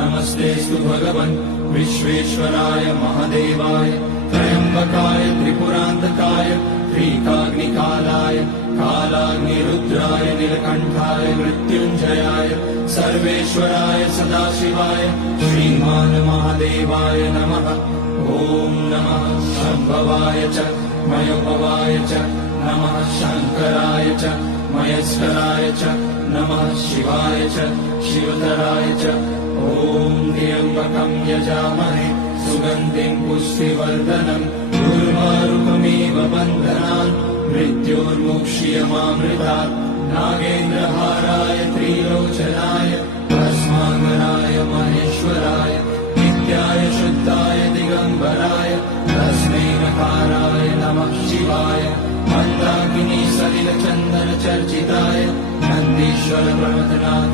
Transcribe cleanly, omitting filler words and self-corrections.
नमस्तेऽस्तु भगवन् विश्वेश्वराय महादेवाय त्र्यम्बकाय त्रिपुरान्तकाय त्रिकाग्निकालाय कालाग्निरुद्राय नीलकण्ठाय मृत्युञ्जयाय सर्वेश्वराय सदाशिवाय श्रीमान् महादेवाय नमः। ॐ नमः शम्भवाय च मयोभवाय च नमः शङ्कराय च मयस्कराय च नमः शिवाय च शिवतराय च। ॐ त्र्यम्बकं यजामहे सुगन्धिं पुष्टिवर्धनम् उर्वारुकमिव बन्धनान् मृत्योर्मुक्ष्यमामृतात्। नागेन्द्रहाराय त्रिलोचनाय भस्माङ्गनाय महेश्वराय नित्याय शुद्धाय दिगम्बराय तस्मै नकाराय नमः शिवाय। मन्दाकिनी सलिलचन्दनचर्चिताय नन्दीश्वर प्रमथनाथ